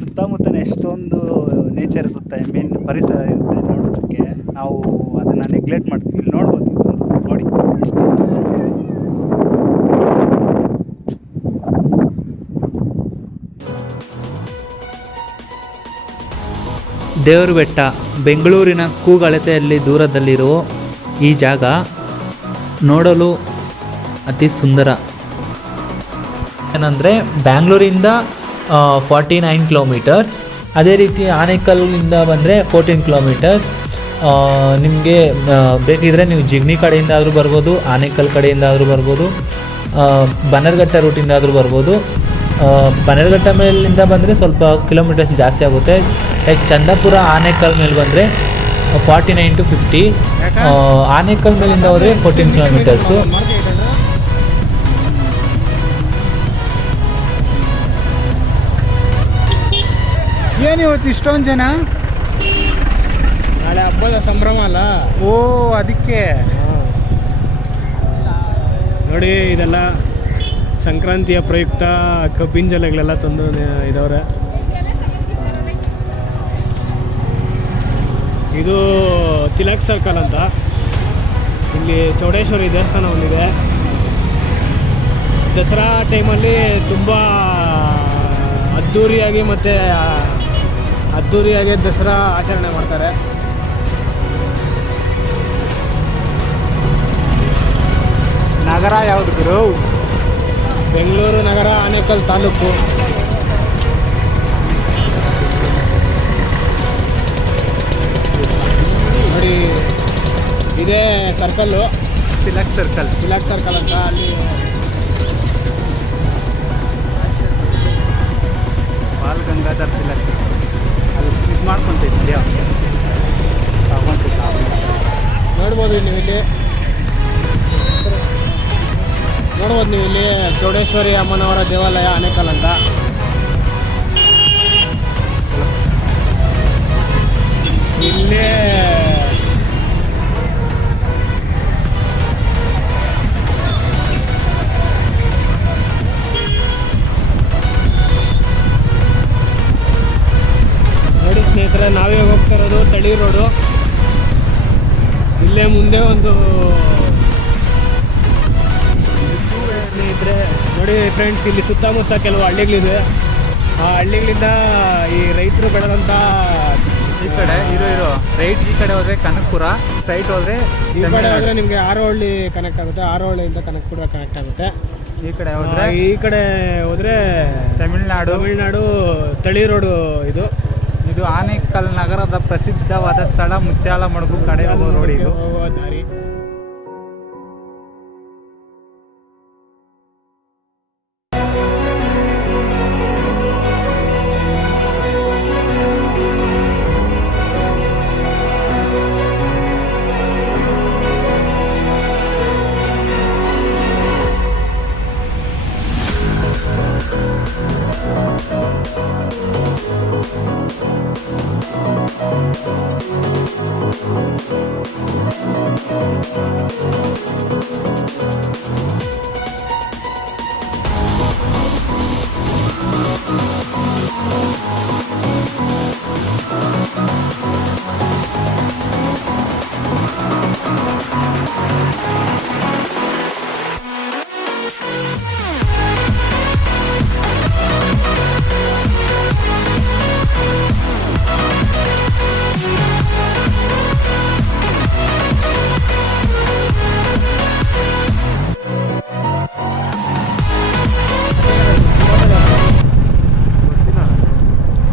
ಸುತ್ತಮುತ್ತನೇ ಎಷ್ಟೊಂದು ನೇಚರ್ ಇರುತ್ತೆ, ಮೀನ್ ಪರಿಸರ ಇರುತ್ತೆ ನೋಡೋದಕ್ಕೆ. ನಾವು ಅದನ್ನು ನೆಗ್ಲೆಕ್ಟ್ ಮಾಡ್ತೀವಿ. ಇಲ್ಲಿ ನೋಡ್ಬೋದು, ನೋಡಿ ಎಷ್ಟು ಸುಂದರವಾಗಿದೆ. ದೇವರ ಬೆಟ್ಟ ಬೆಂಗಳೂರಿನ ಕೂಗಳತೆಯಲ್ಲಿ ದೂರದಲ್ಲಿರುವ ಈ ಜಾಗ ನೋಡಲು ಅತಿ ಸುಂದರ. ಏನಂದರೆ ಬ್ಯಾಂಗ್ಳೂರಿಂದ 49 ಕಿಲೋಮೀಟರ್ಸ್, ಅದೇ ರೀತಿ ಆನೇಕಲ್ಲಿಂದ ಬಂದರೆ 14 ಕಿಲೋಮೀಟರ್ಸ್. ನಿಮಗೆ ಬೇಕಿದ್ರೆ ನೀವು ಜಿಗ್ನಿ ಕಡೆಯಿಂದ ಆದರೂ ಬರ್ಬೋದು, ಆನೇಕಲ್ ಕಡೆಯಿಂದ ಆದರೂ ಬರ್ಬೋದು, ಬನ್ನರ್ಘಟ್ಟ ರೂಟಿಂದ ಆದರೂ ಬರ್ಬೋದು. ಬನ್ನರ್ಘಟ್ಟ ಮೇಲಿಂದ ಬಂದರೆ ಸ್ವಲ್ಪ ಕಿಲೋಮೀಟರ್ಸ್ ಜಾಸ್ತಿ ಆಗುತ್ತೆ. ಲೈಕ್ ಚಂದಾಪುರ ಆನೇಕಲ್ ಮೇಲೆ ಬಂದರೆ 49 to 50, ಆನೇಕಲ್ ಮೇಲಿಂದ ಹೋದರೆ 14 ಕಿಲೋಮೀಟರ್ಸು. ಏನು ಇವತ್ತು ಇಷ್ಟೊಂದು ಜನ? ನಾಳೆ ಹಬ್ಬದ ಸಂಭ್ರಮ ಅಲ್ಲ? ಓ, ಅದಕ್ಕೆ ನೋಡಿ, ಇದೆಲ್ಲ ಸಂಕ್ರಾಂತಿಯ ಪ್ರಯುಕ್ತ ಕಬ್ಬಿನ ಜಲೆಗಳೆಲ್ಲ ತಂದು ಇದವ್ರೆ. ಇದು ತಿಲಕ್ ಸರ್ಕಲ್ ಅಂತ. ಇಲ್ಲಿ ಚೌಡೇಶ್ವರಿ ದೇವಸ್ಥಾನ ಒಂದಿದೆ. ದಸರಾ ಟೈಮಲ್ಲಿ ತುಂಬ ಅದ್ಧೂರಿಯಾಗಿ ದಸರಾ ಆಚರಣೆ ಮಾಡ್ತಾರೆ. ನಗರ ಯಾವುದು ಗುರು? ಬೆಂಗಳೂರು ನಗರ, ಆನೇಕಲ್ ತಾಲೂಕು. ನೋಡಿ, ಇದೇ ಸರ್ಕಲ್ಲು, ತಿಲಕ್ ಸರ್ಕಲ್ ಅಂತ. ಅಲ್ಲಿ ಬಾಲ್ ಗಂಗಾಧರ್ ತಿಲಕ್ ಅಲ್ಲಿ ಇದು ಮಾಡ್ಕೊತಿದ್ದೆ. ನೋಡ್ಬೋದು ನೀವು ಇಲ್ಲಿ ಚೌಡೇಶ್ವರಿ ಅಮ್ಮನವರ ದೇವಾಲಯ ಆನೇಕಲ್ ಅಂತ. ಇಲ್ಲೇ ನೋಡಿ ಸ್ನೇಹಿತರೆ, ನಾವೇ ಹೋಗ್ತಾ ಇರೋದು ತಳಿ ರೋಡು. ಇಲ್ಲೇ ಮುಂದೆ ಒಂದು ಸ್ನೇಹಿತರೆ ನೋಡಿ ಫ್ರೆಂಡ್ಸ್, ಇಲ್ಲಿ ಸುತ್ತಮುತ್ತ ಕೆಲವು ಹಳ್ಳಿಗಳಿದೆ. ಆ ಹಳ್ಳಿಗಳಿಂದ ಈ ರೈತರು ಬೆಳೆದಂಥ ಈ ಕಡೆ ಇರೋ ರೈಟ್, ಈ ಕಡೆ ಹೋದ್ರೆ ಕನಕಪುರ, ಸ್ಟ್ರೈಟ್ ಹೋದ್ರೆ ಈ ಕಡೆ ಹೋದ್ರೆ ನಿಮಗೆ ಆರೋಹಳ್ಳಿ ಕನೆಕ್ಟ್ ಆಗುತ್ತೆ. ಆರೋಹಳ್ಳಿಯಿಂದ ಕನಕಪುರ ಕನೆಕ್ಟ್ ಆಗುತ್ತೆ. ಈ ಕಡೆ ಹೋದ್ರೆ ತಮಿಳ್ನಾಡು ತಳಿ ರೋಡು. ಇದು ಆನೇಕಲ್ ನಗರದ ಪ್ರಸಿದ್ಧವಾದ ಸ್ಥಳ ಮುತ್ಯಾಲಮಡುಗು ಕಡೆ ಹೋಗೋ ರೋಡ್. ಇದು ಹೋಗುವ ದಾರಿ.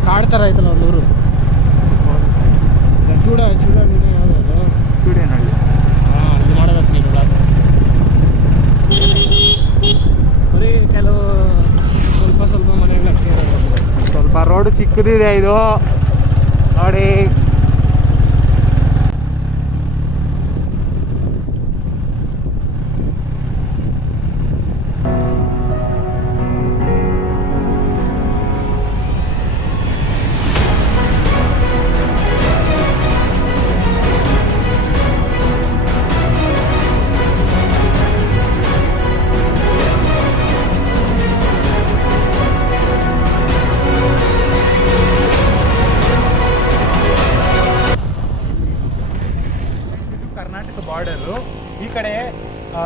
ಕಾಡ್ತಾರ ಐತಲ್ಲ ಒಂದು ಊರು, ಚೂಡ ನೀನು ಯಾವ್ದು ಚೂಡೇನಹಳ್ಳಿ. ಇದು ಮಾಡಬೇಕು ನೀನು ಬರೀ ಕೆಲವು ಸ್ವಲ್ಪ ಮನೆಗಳು ಸ್ವಲ್ಪ ರೋಡು ಚಿಕ್ಕದಿದೆ ಇದು ನೋಡಿ.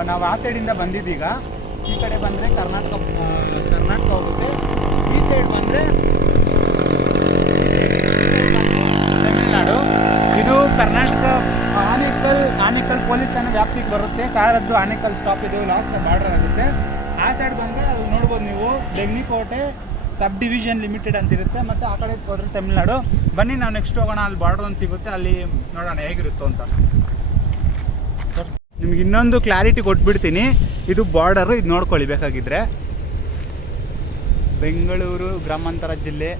ನಾವು ಆ ಸೈಡಿಂದ ಬಂದಿದ್ದೀಗ. ಈ ಕಡೆ ಬಂದರೆ ಕರ್ನಾಟಕ ಹೋಗುತ್ತೆ. ಈ ಸೈಡ್ ಬಂದರೆ ತಮಿಳ್ನಾಡು. ಇದು ಕರ್ನಾಟಕ ಆನೇಕಲ್ ಪೊಲೀಸ್ ಠಾಣೆ ವ್ಯಾಪ್ತಿಗೆ ಬರುತ್ತೆ. ಕಾರದ್ದು ಆನೇಕಲ್ ಸ್ಟಾಪ್ ಇದು ಲಾಸ್ಟ್ ಬಾರ್ಡರ್ ಆಗುತ್ತೆ. ಆ ಸೈಡ್ ಬಂದರೆ ಅದು ನೋಡ್ಬೋದು ನೀವು, ಬೆಂಗ್ನಿಕೋಟೆ ಸಬ್ ಡಿವಿಷನ್ ಲಿಮಿಟೆಡ್ ಅಂತಿರುತ್ತೆ. ಮತ್ತು ಆ ಕಡೆ ಹೋದ್ರೆ ತಮಿಳ್ನಾಡು. ಬನ್ನಿ ನಾವು ನೆಕ್ಸ್ಟ್ ಹೋಗೋಣ, ಅಲ್ಲಿ ಬಾರ್ಡರ್ ಒಂದು ಸಿಗುತ್ತೆ, ಅಲ್ಲಿ ನೋಡೋಣ ಹೇಗಿರುತ್ತೋ ಅಂತ. ನಿಮ್ಗೆ ಇನ್ನೊಂದು ಕ್ಲಾರಿಟಿ ಕೊಟ್ಬಿಡ್ತೀನಿ, ಇದು ಬಾರ್ಡರು, ಇದು ನೋಡ್ಕೊಳ್ಳಿ ಬೇಕಾಗಿದ್ದರೆ. ಬೆಂಗಳೂರು ಗ್ರಾಮಾಂತರ ಜಿಲ್ಲೆ,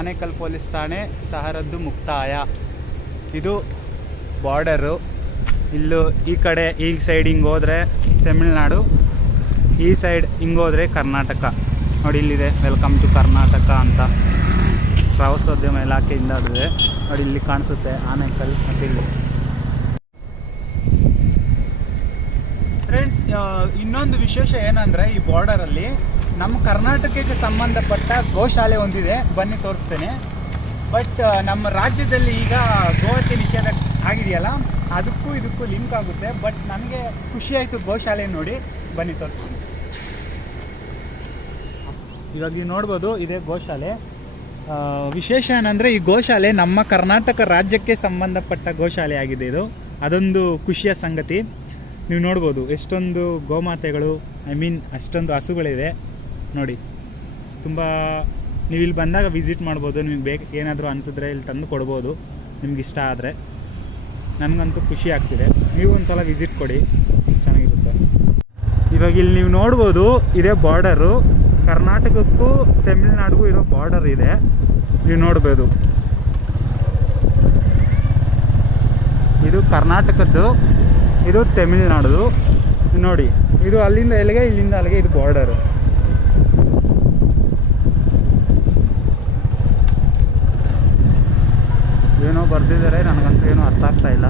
ಆನೇಕಲ್ ಪೊಲೀಸ್ ಠಾಣೆ, ಸಹರದ್ದು ಮುಕ್ತಾಯ. ಇದು ಬಾರ್ಡರು. ಇಲ್ಲೂ ಈ ಕಡೆ ಈ ಸೈಡ್ ಹಿಂಗೆ ಹೋದರೆ ತಮಿಳ್ನಾಡು, ಈ ಸೈಡ್ ಹಿಂಗೆ ಹೋದರೆ ಕರ್ನಾಟಕ. ನೋಡಿ ಇಲ್ಲಿದೆ ವೆಲ್ಕಮ್ ಟು ಕರ್ನಾಟಕ ಅಂತ ಪ್ರವಾಸೋದ್ಯಮ ಇಲಾಖೆಯಿಂದ ಅದಿದೆ ನೋಡಿ, ಇಲ್ಲಿ ಕಾಣಿಸುತ್ತೆ ಆನೇಕಲ್. ಮತ್ತು ಇಲ್ಲಿ ಫ್ರೆಂಡ್ಸ್ ಇನ್ನೊಂದು ವಿಶೇಷ ಏನಂದರೆ, ಈ ಬಾರ್ಡರಲ್ಲಿ ನಮ್ಮ ಕರ್ನಾಟಕಕ್ಕೆ ಸಂಬಂಧಪಟ್ಟ ಗೋಶಾಲೆ ಒಂದಿದೆ, ಬನ್ನಿ ತೋರಿಸ್ತೇನೆ. ಬಟ್ ನಮ್ಮ ರಾಜ್ಯದಲ್ಲಿ ಈಗ ಗೋಹತ್ಯೆ ನಿಷೇಧ ಆಗಿದೆಯಲ್ಲ, ಅದಕ್ಕೂ ಇದಕ್ಕೂ ಲಿಂಕ್ ಆಗುತ್ತೆ. ಬಟ್ ನನಗೆ ಖುಷಿ ಆಯಿತು ಗೋಶಾಲೆ ನೋಡಿ, ಬನ್ನಿ ತೋರಿಸ್ತೀನಿ. ಇವಾಗ ನೀವು ನೋಡ್ಬೋದು, ಇದೇ ಗೋಶಾಲೆ. ವಿಶೇಷ ಏನಂದರೆ, ಈ ಗೋಶಾಲೆ ನಮ್ಮ ಕರ್ನಾಟಕ ರಾಜ್ಯಕ್ಕೆ ಸಂಬಂಧಪಟ್ಟ ಗೋಶಾಲೆ ಆಗಿದೆ ಇದು. ಅದೊಂದು ಖುಷಿಯ ಸಂಗತಿ. ನೀವು ನೋಡ್ಬೋದು ಎಷ್ಟೊಂದು ಗೋಮಾತೆಗಳು, ಅಷ್ಟೊಂದು ಹಸುಗಳಿವೆ ನೋಡಿ. ತುಂಬ ನೀವು ಇಲ್ಲಿ ಬಂದಾಗ ವಿಸಿಟ್ ಮಾಡ್ಬೋದು. ನಿಮಗೆ ಏನಾದರೂ ಅನಿಸಿದ್ರೆ ಇಲ್ಲಿ ತಂದು ಕೊಡ್ಬೋದು, ನಿಮ್ಗೆ ಇಷ್ಟ ಆದರೆ. ನನಗಂತೂ ಖುಷಿ ಆಗ್ತಿದೆ, ನೀವು ಒಂದು ಸಲ ವಿಸಿಟ್ ಕೊಡಿ, ಚೆನ್ನಾಗಿರುತ್ತೆ. ಇವಾಗ ಇಲ್ಲಿ ನೀವು ನೋಡ್ಬೋದು, ಇದೇ ಬಾರ್ಡರು, ಕರ್ನಾಟಕಕ್ಕೂ ತಮಿಳ್ನಾಡಿಗೂ ಇರೋ ಬಾರ್ಡರ್ ಇದೆ, ನೀವು ನೋಡ್ಬೋದು. ಇದು ಕರ್ನಾಟಕದ್ದು, ಇದು ತಮಿಳ್ನಾಡು ನೋಡಿ. ಇದು ಅಲ್ಲಿಂದ ಎಲ್ಲಿಗೆ, ಇಲ್ಲಿಂದ ಅಲ್ಲಿಗೆ ಇದು ಬಾರ್ಡರು. ಏನೋ ಬರ್ದಿದ್ದಾರೆ, ನನಗಂತೂ ಏನೂ ಅರ್ಥ ಆಗ್ತಾ ಇಲ್ಲ.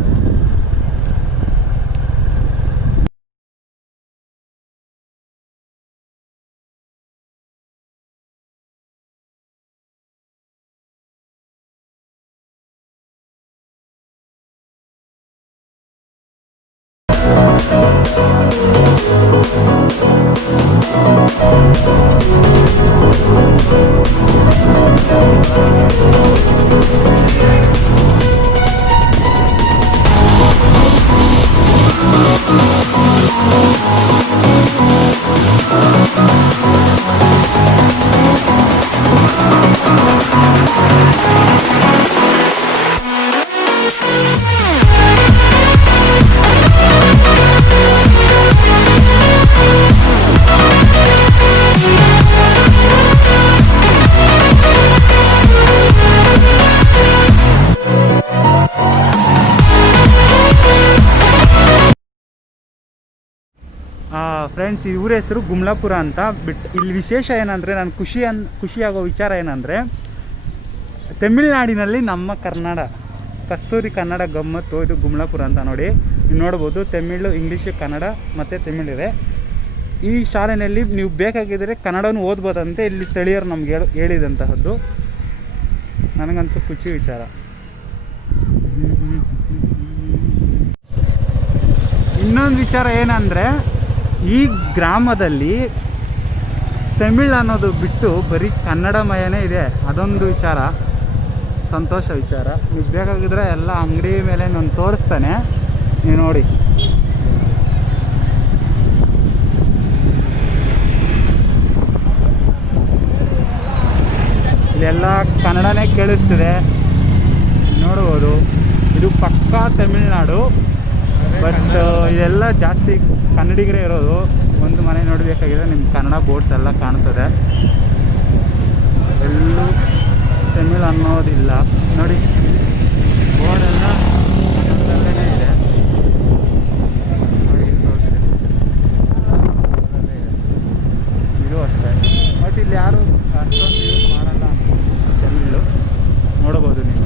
ಫ್ರೆಂಡ್ಸ್, ಇವ್ರ ಹೆಸರು ಗುಮ್ಲಾಪುರ ಅಂತ. ಇಲ್ಲಿ ವಿಶೇಷ ಏನಂದರೆ, ನಾನು ಖುಷಿಯಾಗೋ ವಿಚಾರ ಏನಂದರೆ, ತಮಿಳ್ನಾಡಿನಲ್ಲಿ ನಮ್ಮ ಕನ್ನಡ, ಕಸ್ತೂರಿ ಕನ್ನಡ ಗಮ್ಮತ್ತು. ಇದು ಗುಮ್ಲಾಪುರ ಅಂತ ನೋಡಿ, ನೀವು ನೋಡ್ಬೋದು. ತಮಿಳು, ಇಂಗ್ಲೀಷು, ಕನ್ನಡ ಮತ್ತು ತಮಿಳಿದೆ. ಈ ಶಾಲೆಯಲ್ಲಿ ನೀವು ಬೇಕಾಗಿದ್ದರೆ ಕನ್ನಡನೂ ಓದ್ಬೋದಂತೆ, ಇಲ್ಲಿ ಸ್ಥಳೀಯರು ನಮ್ಗೆ ಹೇಳಿದಂತಹದ್ದು. ನನಗಂತೂ ಖುಷಿ ವಿಚಾರ. ಇನ್ನೊಂದು ವಿಚಾರ ಏನಂದರೆ, ಈ ಗ್ರಾಮದಲ್ಲಿ ತಮಿಳ್ ಅನ್ನೋದು ಬಿಟ್ಟು ಬರೀ ಕನ್ನಡಮಯನೇ ಇದೆ. ಅದೊಂದು ವಿಚಾರ, ಸಂತೋಷ ವಿಚಾರ. ನೀವು ಬೇಕಾಗಿದ್ರೆ ಎಲ್ಲ ಅಂಗಡಿ ಮೇಲೆ ನಾನು ತೋರಿಸ್ತಾನೆ, ನೀವು ನೋಡಿ. ಇಲ್ಲೆಲ್ಲ ಕನ್ನಡನೇ ಕೇಳಿಸ್ತಿದೆ, ನೋಡ್ಬೋದು. ಇದು ಪಕ್ಕಾ ತಮಿಳ್ನಾಡು, ಬಟ್ ಇದೆಲ್ಲ ಜಾಸ್ತಿ ಕನ್ನಡಿಗರೇ ಇರೋದು. ಒಂದು ಮನೆ ನೋಡಬೇಕಾಗಿದ್ರೆ ನಿಮ್ಗೆ ಕನ್ನಡ ಬೋರ್ಡ್ಸ್ ಎಲ್ಲ ಕಾಣ್ತದೆ, ಎಲ್ಲೂ ತಮಿಳು ಅನ್ನೋದಿಲ್ಲ ನೋಡಿ. ಬೋರ್ಡೆಲ್ಲ ಕನ್ನಡದಲ್ಲೇ ಇದೆ ನೋಡಿ, ಇಲ್ಲಿ ತೋರಿಸ್ತೀನಿ. ಇದು ಅಷ್ಟೇ, ಬಟ್ ಇಲ್ಲಿ ಯಾರು ಅಷ್ಟೊಂದು ಯೂಸ್ ಮಾಡಲ್ಲ ತಮಿಳು, ನೋಡ್ಬೋದು ನೀವು.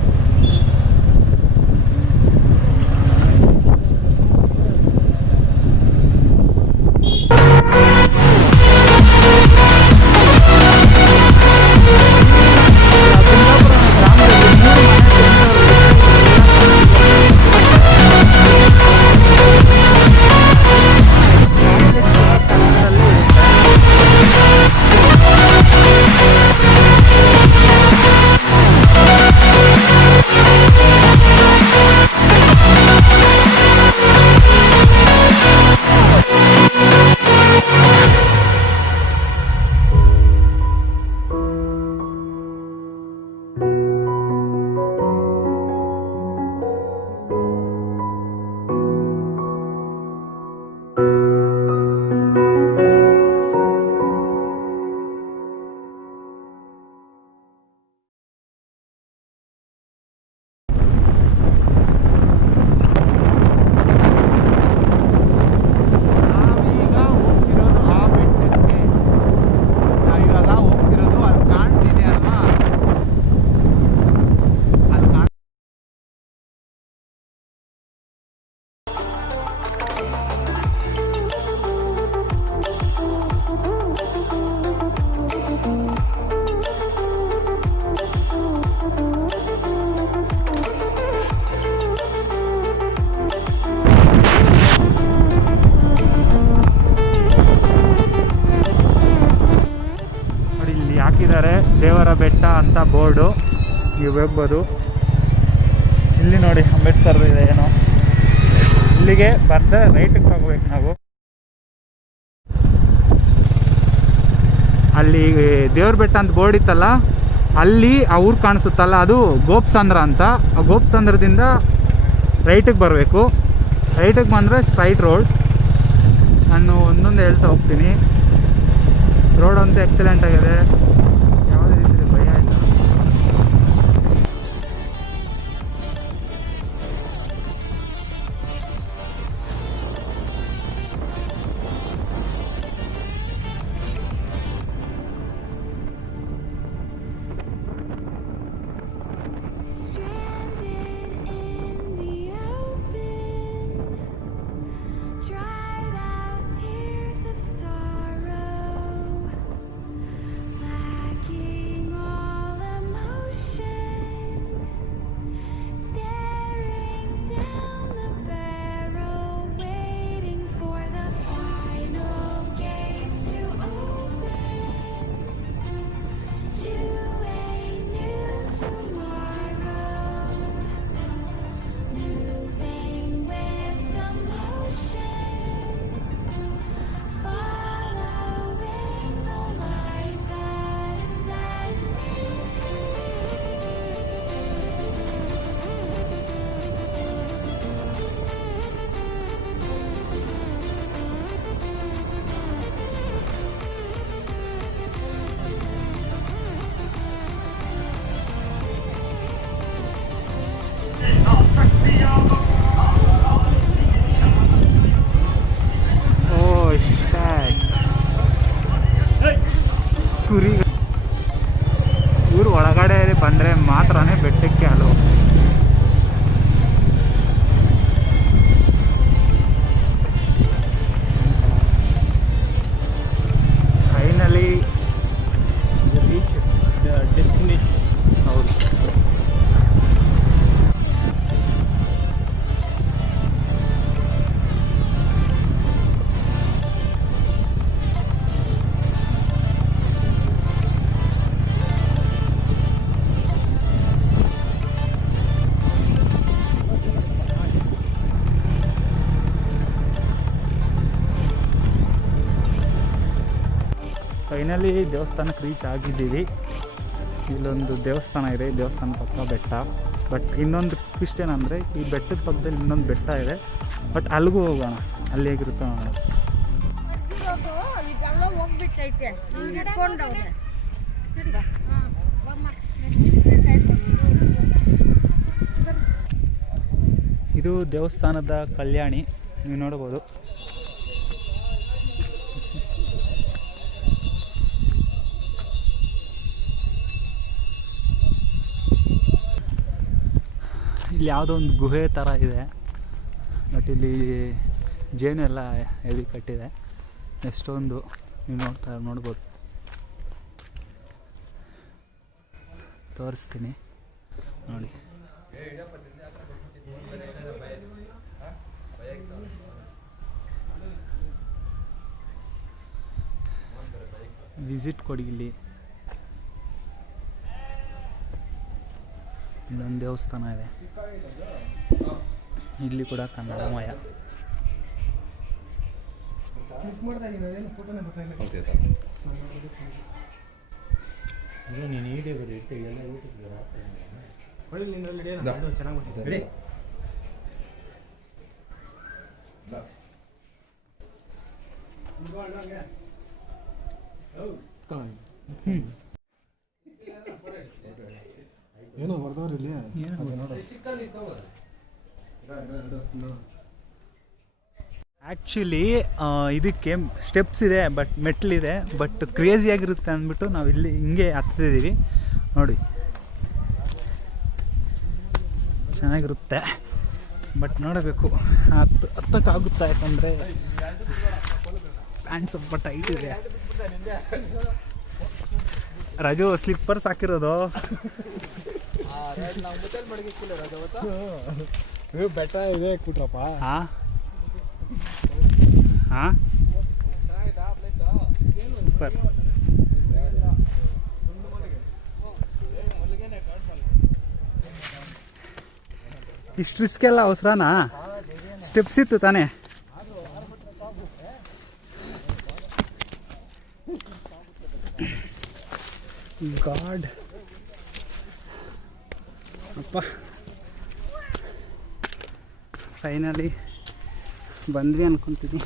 ದೇವರ ಬೆಟ್ಟ ಅಂತ ಬೋರ್ಡು ನೀವು ಹೋಗ್ಬೋದು. ಇಲ್ಲಿ ನೋಡಿ ಅಂಬೇಡ್ಕರ್ ಇದೆ ಏನೋ. ಇಲ್ಲಿಗೆ ಬಂದ ರೈಟಿಗೆ ಹೋಗ್ಬೇಕು ನಾವು. ಅಲ್ಲಿ ದೇವ್ರ ಬೆಟ್ಟ ಅಂತ ಬೋರ್ಡ್ ಇತ್ತಲ್ಲ, ಅಲ್ಲಿ ಆ ಊರು ಕಾಣಿಸುತ್ತಲ್ಲ, ಅದು ಗೋಪ್ಸಂದ್ರ ಅಂತ. ಆ ಗೋಪ್ಸಂದ್ರದಿಂದ ರೈಟಿಗೆ ಬರಬೇಕು. ರೈಟಿಗೆ ಬಂದರೆ ಸ್ಟ್ರೈಟ್ ರೋಡ್. ನಾನು ಒಂದೊಂದು ಹೇಳ್ತಾ ಹೋಗ್ತೀನಿ. ರೋಡ್ ಅಂತೂ ಎಕ್ಸಲೆಂಟ್ ಆಗಿದೆ, ಯಾವುದೇ ರೀತಿ ಭಯ ಇಲ್ಲ. ಕುರಿ ಊರು ಒಳಗಡೆ ಬಂದರೆ ಮಾತ್ರನೇ ಬೆಟ್ಟಕ್ಕೆ ಅಲೋ. Finally reach destination. ಹೌದು, ಫೈನಲಿ ದೇವಸ್ಥಾನಕ್ಕೆ ರೀಚ್ ಆಗಿದ್ದೀವಿ. ಇಲ್ಲೊಂದು ದೇವಸ್ಥಾನ ಇದೆ, ದೇವಸ್ಥಾನ ಪಕ್ಕ ಬೆಟ್ಟ. ಬಟ್ ಇನ್ನೊಂದು ಟ್ವಿಸ್ಟ್ ಏನಂದರೆ, ಈ ಬೆಟ್ಟದ ಪಕ್ಕದಲ್ಲಿ ಇನ್ನೊಂದು ಬೆಟ್ಟ ಇದೆ. ಬಟ್ ಅಲ್ಲಿಗೂ ಹೋಗೋಣ, ಅಲ್ಲಿ ಹೇಗಿರುತ್ತೋ ನೋಡೋಣ. ಇದು ದೇವಸ್ಥಾನದ ಕಲ್ಯಾಣಿ, ನೀವು ನೋಡ್ಬೋದು. ಇಲ್ಲಿ ಯಾವುದೋ ಒಂದು ಗುಹೆ ಥರ ಇದೆ. ಬಟ್ ಇಲ್ಲಿ ಜೇನು ಎಲ್ಲ ಹೆವಿ ಕಟ್ಟಿದೆ. ಎಷ್ಟೊಂದು ನೀವು ನೋಡ್ಬೋದು. ತೋರಿಸ್ತೀನಿ ನೋಡಿ. ವಿಸಿಟ್ ಕೊಡಿ. ಇಲ್ಲೊಂದು ದೇವಸ್ಥಾನ ಇದೆ, ಇಲ್ಲಿ ಕೂಡ ಕನ್ನಡಮಯ. ನೀನು ಈಡೇ ಬರೀ ಎಲ್ಲ ಚೆನ್ನಾಗಿ ಬರ್ತಿದೆ. ಏನೋ ಬರ್ದವ್ರು ಇಲ್ಲಿ ಆ್ಯಕ್ಚುಲಿ ಇದಕ್ಕೆ ಸ್ಟೆಪ್ಸ್ ಇದೆ, ಬಟ್ ಮೆಟ್ಲಿದೆ, ಬಟ್ ಕ್ರೇಜಿಯಾಗಿರುತ್ತೆ ಅಂದ್ಬಿಟ್ಟು ನಾವು ಇಲ್ಲಿ ಹಿಂಗೆ ಹತ್ತಿದ್ದೀವಿ ನೋಡಿ. ಚೆನ್ನಾಗಿರುತ್ತೆ, ಬಟ್ ನೋಡಬೇಕು ಹತ್ತಕ್ಕಾಗುತ್ತಾ, ಯಾಕಂದರೆ ಪ್ಯಾಂಟ್ ಸ್ವಲ್ಪ ಟೈಟ್ ಇದೆ. ರಾಜು ಸ್ಲಿಪ್ಪರ್ಸ್ ಹಾಕಿರೋದು. ಬೆಟ್ಟ ಇದೆ ಕೂಟ್ರಪ್ಪ. ಹಾಂ ಹಾಂ ಸೂಪರ್. ಇಷ್ಟು ರಿಸ್ಕ್ ಎಲ್ಲ ಅವಸರನಾ? ಸ್ಟೆಪ್ಸ್ ಇತ್ತು ತಾನೇ. ಗಾಡ್ ಅಪ್ಪ, ಫೈನಲಿ ಬಂದ್ವಿ ಅನ್ಕೊತೀನಿ.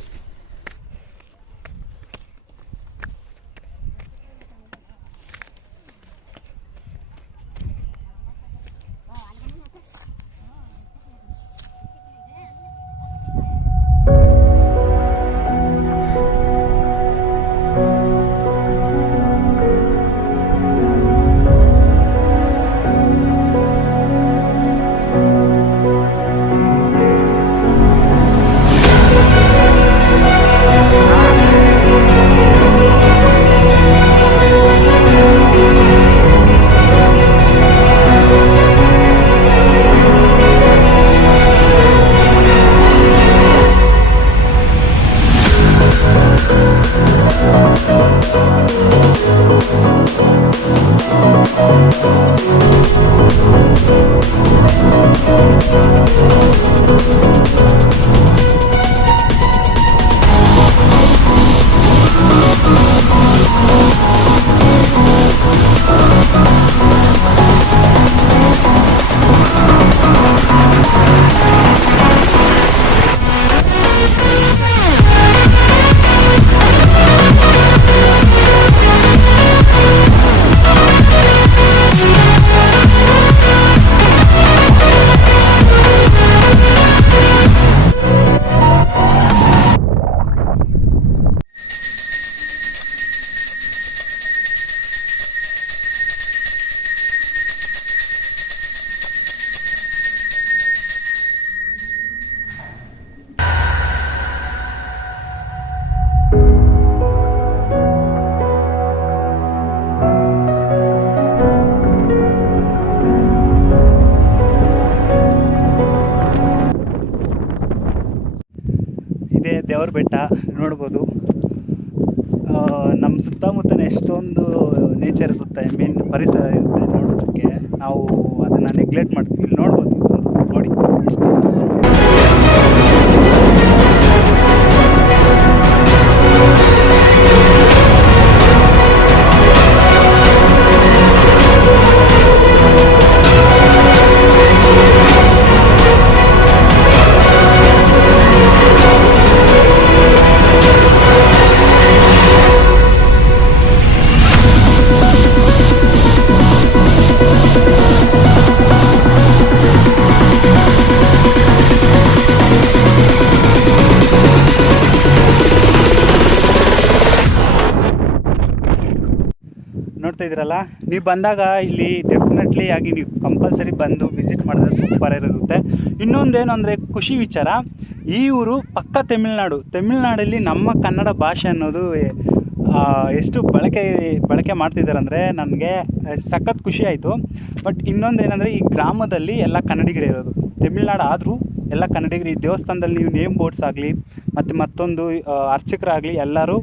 ದೇವ್ರ ಬೆಟ್ಟ ನೋಡ್ಬೋದು. ನಮ್ಮ ಸುತ್ತಮುತ್ತನೇ ಎಷ್ಟೊಂದು ನೇಚರ್ ಇರುತ್ತೆ, ಮೀನ್ ಪರಿಸರ ಇರುತ್ತೆ ನೋಡೋದಕ್ಕೆ. ನಾವು ಅದನ್ನು ನೆಗ್ಲೆಕ್ಟ್ ಮಾಡ್ತೀವಿ. ಇಲ್ಲಿ ನೋಡ್ಬೋದು, ನೋಡಿ ಎಷ್ಟು ನೋಡ್ತಾ ಇದ್ದೀರಲ್ಲ. ನೀವು ಬಂದಾಗ ಇಲ್ಲಿ ಡೆಫಿನೆಟ್ಲಿ ಆಗಿ ನೀವು ಕಂಪಲ್ಸರಿ ಬಂದು ವಿಸಿಟ್ ಮಾಡಿದ್ರೆ ಸೂಪರ್ ಇರುತ್ತೆ. ಇನ್ನೊಂದೇನು ಅಂದರೆ ಖುಷಿ ವಿಚಾರ, ಈ ಊರು ಪಕ್ಕ ತಮಿಳ್ನಾಡಲ್ಲಿ ನಮ್ಮ ಕನ್ನಡ ಭಾಷೆ ಅನ್ನೋದು ಎಷ್ಟು ಬಳಕೆ ಮಾಡ್ತಿದ್ದಾರೆ ಅಂದರೆ ನನಗೆ ಸಖತ್ ಖುಷಿ ಆಯಿತು. ಬಟ್ ಇನ್ನೊಂದೇನೆಂದರೆ ಈ ಗ್ರಾಮದಲ್ಲಿ ಎಲ್ಲ ಕನ್ನಡಿಗರೇ ಇರೋದು. ತಮಿಳ್ನಾಡು ಆದರೂ ಎಲ್ಲ ಕನ್ನಡಿಗರು. ಈ ದೇವಸ್ಥಾನದಲ್ಲಿ ನೀವು ನೇಮ್ ಬೋರ್ಡ್ಸ್ ಆಗಲಿ ಮತ್ತೊಂದು ಅರ್ಚಕರಾಗಲಿ ಎಲ್ಲರೂ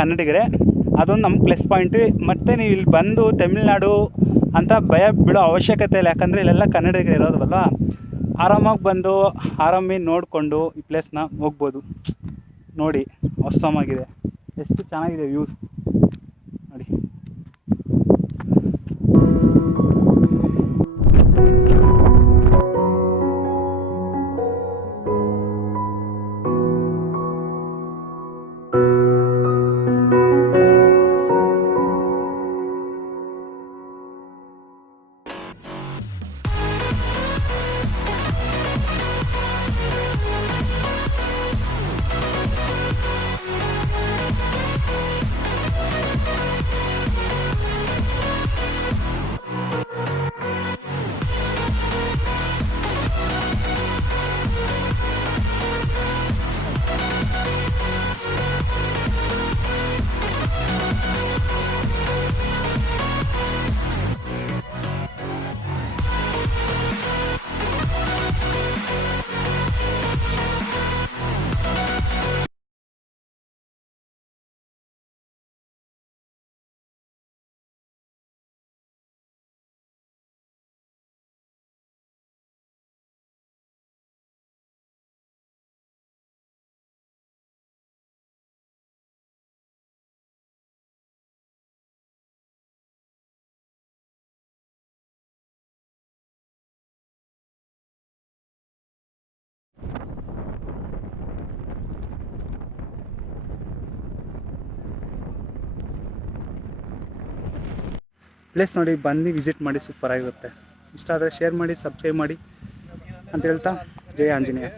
ಕನ್ನಡಿಗರೇ. ಅದೊಂದು ನಮ್ಮ ಪ್ಲಸ್ ಪಾಯಿಂಟು. ಮತ್ತು ನೀವು ಇಲ್ಲಿ ಬಂದು ತಮಿಳ್ನಾಡು ಅಂತ ಭಯ ಬೀಳೋ ಅವಶ್ಯಕತೆ ಇಲ್ಲ, ಯಾಕಂದರೆ ಇಲ್ಲೆಲ್ಲ ಕನ್ನಡಿಗರು ಇರೋದವಲ್ಲ. ಆರಾಮಾಗಿ ಬಂದು ಆರಾಮಾಗಿ ನೋಡಿಕೊಂಡು ಈ ಪ್ಲೇಸ್ನ ಹೋಗ್ಬೋದು. ನೋಡಿ ಆಸಮ್ ಆಗಿದೆ, ಎಷ್ಟು ಚೆನ್ನಾಗಿದೆ ವ್ಯೂಸ್ ನೋಡಿ. ಪ್ಲೇಸ್ ನೋಡಿ ಬಂದು ವಿಸಿಟ್ ಮಾಡಿ, ಸೂಪರಾಗಿರುತ್ತೆ. ಇಷ್ಟ ಆದರೆ ಶೇರ್ ಮಾಡಿ, ಸಬ್ಸ್ಕ್ರೈಬ್ ಮಾಡಿ ಅಂತ ಹೇಳ್ತಾ, ಜೈ ಆಂಜನೇಯ.